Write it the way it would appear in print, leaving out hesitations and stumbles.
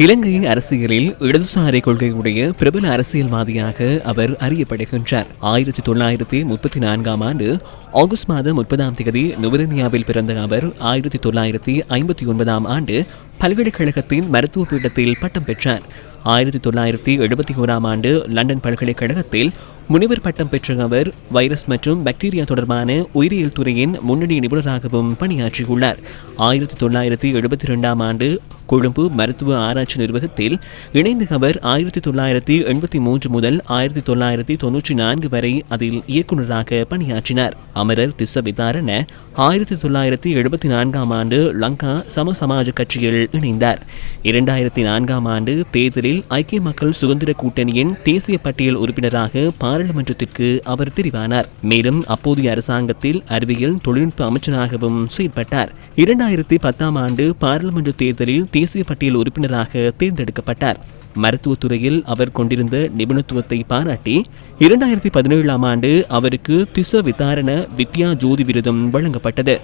இலங்கை அரசியலில் இடதுசாரி கொள்கையுடைய பிரபல அரசியல்வாதியாக அவர் அறியப்படுகின்றார். 1934 ஆண்டு ஆகஸ்ட் மாதம் 30 நுவரெலியாவில் பிறந்த அவர் 1959 ஆண்டு பல்கலைக்கழகத்தின் மருத்துவ பீடத்தில் பட்டம் பெற்றார். 1971 ஆண்டு லண்டன் பல்கலைக்கழகத்தில் முனைவர் பட்டம் பெற்ற அவர் வைரஸ் மற்றும் பாக்டீரியா தொடர்பான உயிரியல் துறையின் முன்னணி நிபுணராகவும் பணியாற்றியுள்ளார். 1972 ஆண்டு கொழும்பு மருத்துவ ஆராய்ச்சி நிர்வாகத்தில் இணைந்த அவர் 1983 முதல் 1994 வரை அதில் இயக்குநராக பணியாற்றினார். அமரர் திஸ்ஸவிதாரண 1974 ஆண்டு லங்கா சமசமாஜ கட்சியில் இணைந்தார். 2004 ஆண்டு தேர்தலில் ஐக்கிய மக்கள் சுதந்திர கூட்டணியின் தேசிய பட்டியல் உறுப்பினராக பாராளுமன்றத்திற்கு அவர் தெரிவானார். மேலும் அப்போதைய அரசாங்கத்தில் அறிவியல் தொழில்நுட்ப அமைச்சராகவும் செயல்பட்டார். 2010 ஆண்டு பாராளுமன்ற தேர்தலில் தேசிய பட்டியல் உறுப்பினராக தேர்ந்தெடுக்கப்பட்டார். மருத்துவத்துறையில் அவர் கொண்டிருந்த நிபுணத்துவத்தை பாராட்டி 2017 ஆண்டு அவருக்கு திஸ்ஸவிதாரண வித்யா ஜோதி விருதும் வழங்கப்பட்டது.